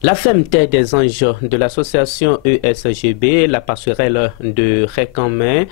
La FEMTE des Anges de l'association ESGB, la passerelle de Récamé,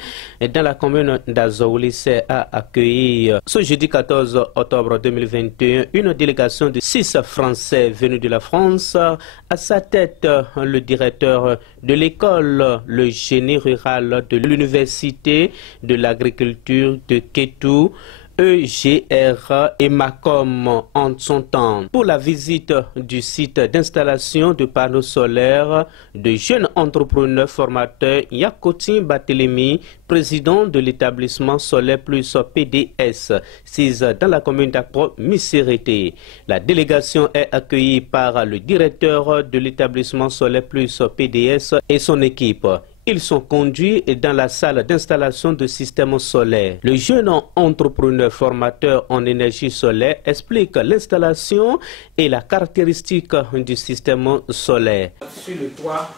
dans la commune d'Azoulisse, a accueilli ce jeudi 14 octobre 2021 une délégation de 6 Français venus de la France. À sa tête, le directeur de l'école, le génie rural de l'université de l'agriculture de Kétou, EGR et Macom en son temps. Pour la visite du site d'installation de panneaux solaires de jeunes entrepreneurs formateurs, Yakotin Batelemi, président de l'établissement Solaire Plus PDS, 6 dans la commune d'Akro-Missérété. La délégation est accueillie par le directeur de l'établissement Solaire Plus PDS et son équipe. Ils sont conduits dans la salle d'installation de systèmes solaires. Le jeune entrepreneur formateur en énergie solaire explique l'installation et la caractéristique du système solaire. Sur le toit,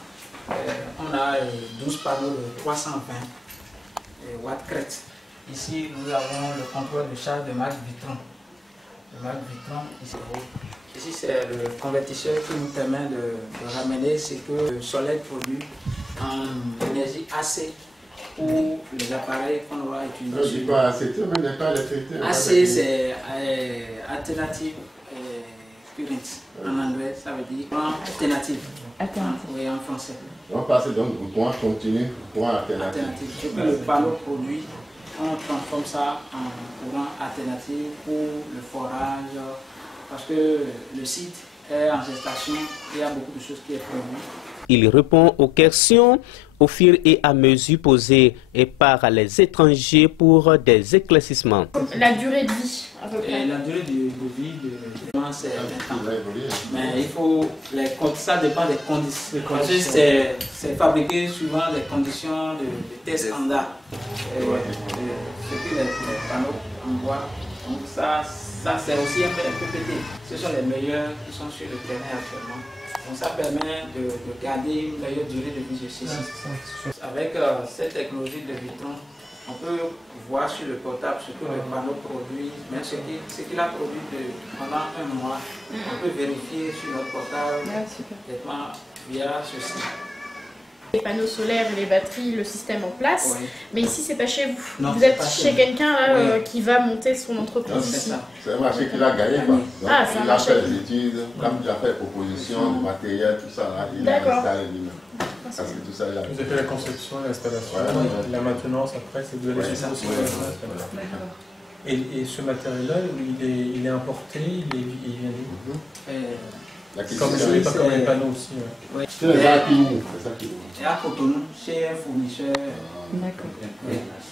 on a 12 panneaux de 320 watts crête. Ici, nous avons le contrôle de charge de Max Vitron. Le Max Vitron, ici c'est le convertisseur qui nous permet de ramener ce que le soleil produit en énergie AC pour les appareils qu'on va utiliser. AC c'est alternative current. En anglais, ça veut dire courant alternatif. Oui, en français. On passe donc du courant continu au courant alternatif. Ce que le panneau produit, on transforme ça en courant alternatif pour le forage. Parce que le site est en gestation, il y a beaucoup de choses qui sont prévues. Il répond aux questions au fur et à mesure posées par les étrangers pour des éclaircissements. La durée de vie, à peu près. La durée de vie, c'est 20 ans. Mais il faut, ça dépend des conditions. C'est fabriqué suivant les conditions de test standard. Ce que les panneaux en bois. Donc ça c'est aussi un peu pété. Ce sont les meilleurs qui sont sur le terrain actuellement. Donc ça permet de garder une meilleure durée de vie de ceci. Avec cette technologie de Vitron, on peut voir sur le portable ce que le panneau produit, même ce qu'il a produit pendant un mois. On peut vérifier sur notre portable via ceci. Les panneaux solaires et les batteries, le système en place, oui. Mais ici c'est pas chez vous. Non, vous êtes chez quelqu'un oui. Qui va monter son entreprise ici. C'est un marché qu'il a gagné. Quoi. Donc, il a fait des études, il a fait proposition, du matériel, tout ça, là, il a installé lui-même. Parce que tout ça, là. Vous avez fait la conception, l'installation, la maintenance, après c'est de l'installation. Et ce matériel-là, il est importé, il vient d'où? Comme je pas comme les panneaux aussi. Oui. C'est ça qui ouvre. Et à Cotonou, chez un fournisseur. D'accord.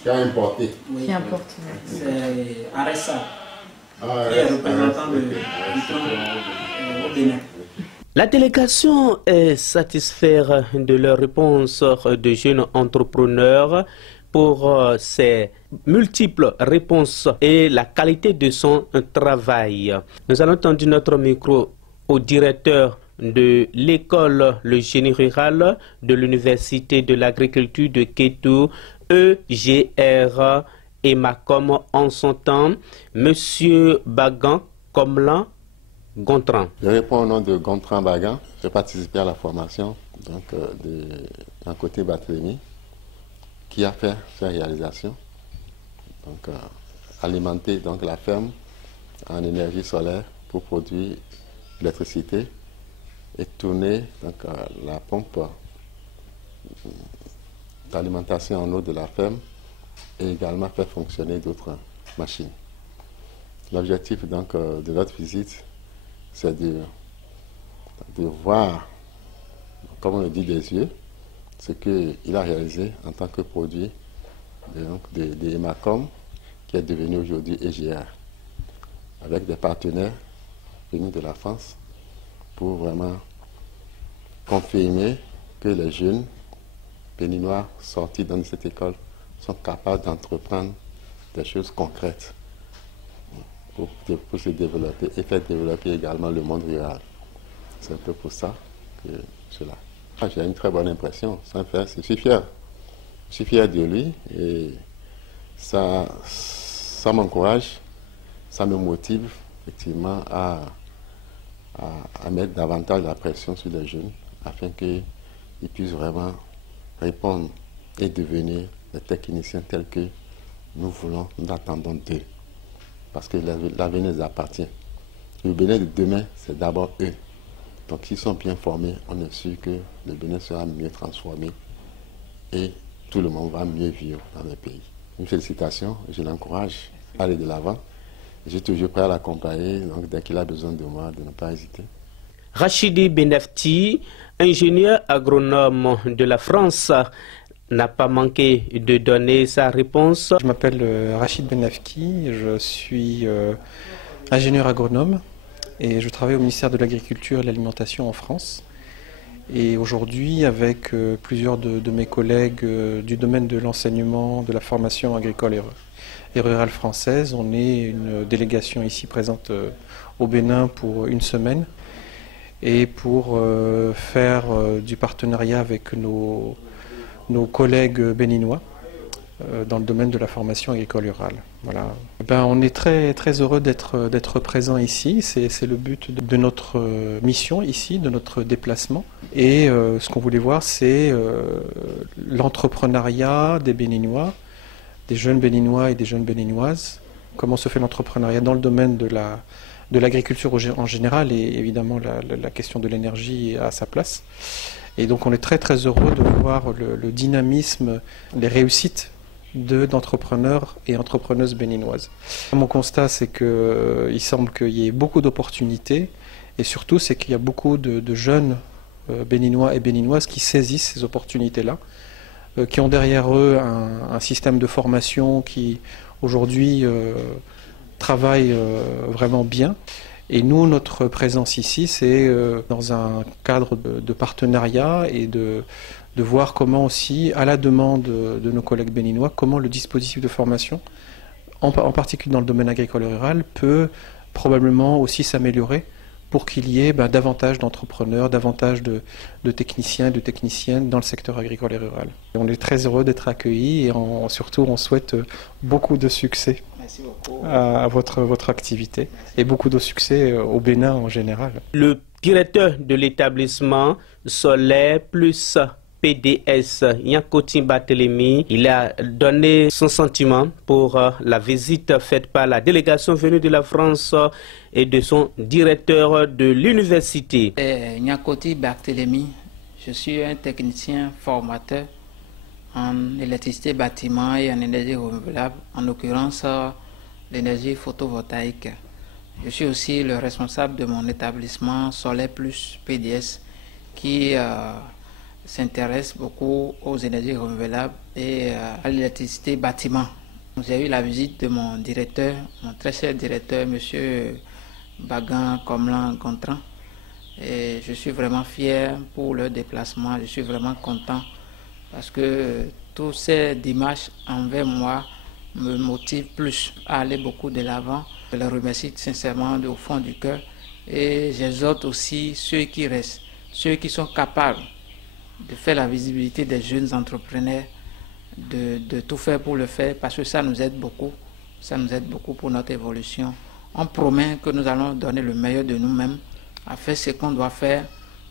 Qui a importé. Oui. Qui importe. C'est Aressa. Qui est représentant de au Bénin. La délégation est satisfaite de leur réponse de jeunes entrepreneurs pour ses multiples réponses et la qualité de son travail. Nous allons tendre notre micro au directeur de l'école Le Génie Rural de l'Université de l'Agriculture de Kétou, EGR et Macom en son temps, M. Bagan Komlan Gontran. Je réponds au nom de Gontran Bagan. J'ai participé à la formation d'un côté Batelemi qui a fait sa réalisation. Donc, alimenter donc, la ferme en énergie solaire pour produire l'électricité et tourner donc, la pompe d'alimentation en eau de la ferme et également faire fonctionner d'autres machines. L'objectif donc de notre visite, c'est de voir, comme on le dit des yeux, ce qu'il a réalisé en tant que produit de Emacom, qui est devenu aujourd'hui EGR, avec des partenaires venus de la France pour vraiment confirmer que les jeunes béninois sortis de cette école sont capables d'entreprendre des choses concrètes pour se développer et faire développer également le monde rural. C'est un peu pour ça que cela. J'ai une très bonne impression, sans faire, je suis fier. Je suis fier de lui et ça m'encourage, ça me motive effectivement à à mettre davantage la pression sur les jeunes afin qu'ils puissent vraiment répondre et devenir des techniciens tels que nous attendons d'eux. Parce que l'avenir les appartient. Le Bénin de demain, c'est d'abord eux. Donc s'ils sont bien formés, on est sûr que le Bénin sera mieux transformé et tout le monde va mieux vivre dans le pays. Une félicitation, je l'encourage à aller de l'avant. Je suis toujours prêt à l'accompagner, donc dès qu'il a besoin de moi, de ne pas hésiter. Rachidi Benafti, ingénieur agronome de la France, n'a pas manqué de donner sa réponse. Je m'appelle Rachid Benafti, je suis ingénieur agronome et je travaille au ministère de l'Agriculture et de l'Alimentation en France. Et aujourd'hui, avec plusieurs de mes collègues du domaine de l'enseignement, de la formation agricole et rurale française, on est une délégation ici présente au Bénin pour une semaine et pour faire du partenariat avec nos collègues béninois dans le domaine de la formation agricole rurale. Voilà. On est très heureux d'être présent ici. C'est le but de notre mission ici, de notre déplacement. Et ce qu'on voulait voir, c'est l'entrepreneuriat des Béninois, des jeunes Béninois et des jeunes Béninoises. Comment se fait l'entrepreneuriat dans le domaine de l'agriculture en général, et évidemment la question de l'énergie à sa place. Et donc on est très heureux de voir le dynamisme, les réussites d'entrepreneurs et entrepreneuses béninoises. Mon constat, c'est qu'il semble qu'il y ait beaucoup d'opportunités, et surtout c'est qu'il y a beaucoup de jeunes béninois et béninoises qui saisissent ces opportunités-là, qui ont derrière eux un système de formation qui aujourd'hui travaille vraiment bien. Et nous, notre présence ici, c'est dans un cadre de partenariat et de voir comment aussi, à la demande de nos collègues béninois, comment le dispositif de formation, en particulier dans le domaine agricole et rural, peut probablement aussi s'améliorer pour qu'il y ait davantage d'entrepreneurs, davantage de techniciens et de techniciennes dans le secteur agricole et rural. Et on est très heureux d'être accueillis et surtout on souhaite beaucoup de succès à votre activité et beaucoup de succès au Bénin en général. Le directeur de l'établissement Solaire plus PDS, Yankoti Barthélémy, il a donné son sentiment pour la visite faite par la délégation venue de la France et de son directeur de l'université. Yankoti Barthélémy, je suis un technicien formateur en électricité bâtiment et en énergie renouvelable, en l'occurrence l'énergie photovoltaïque. Je suis aussi le responsable de mon établissement Solaire plus PDS qui s'intéresse beaucoup aux énergies renouvelables et à l'électricité bâtiment. J'ai eu la visite de mon directeur, mon très cher directeur, M. Bagan Komlan Gontran. Et je suis vraiment fier pour le déplacement, je suis vraiment content parce que toutes ces démarches envers moi me motivent plus à aller beaucoup de l'avant. Je les remercie sincèrement au fond du cœur et j'exhorte aussi ceux qui restent, ceux qui sont capables de faire la visibilité des jeunes entrepreneurs, de tout faire pour le faire parce que ça nous aide beaucoup pour notre évolution. On promet que nous allons donner le meilleur de nous-mêmes à faire ce qu'on doit faire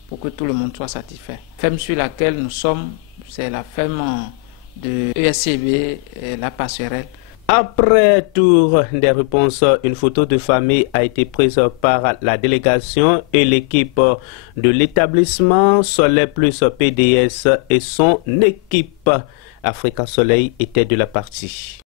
pour que tout le monde soit satisfait. La ferme sur laquelle nous sommes, c'est la ferme de ESCB, la Passerelle. Après tour des réponses, une photo de famille a été prise par la délégation et l'équipe de l'établissement Solaire plus PDS et son équipe. Africa Soleil était de la partie.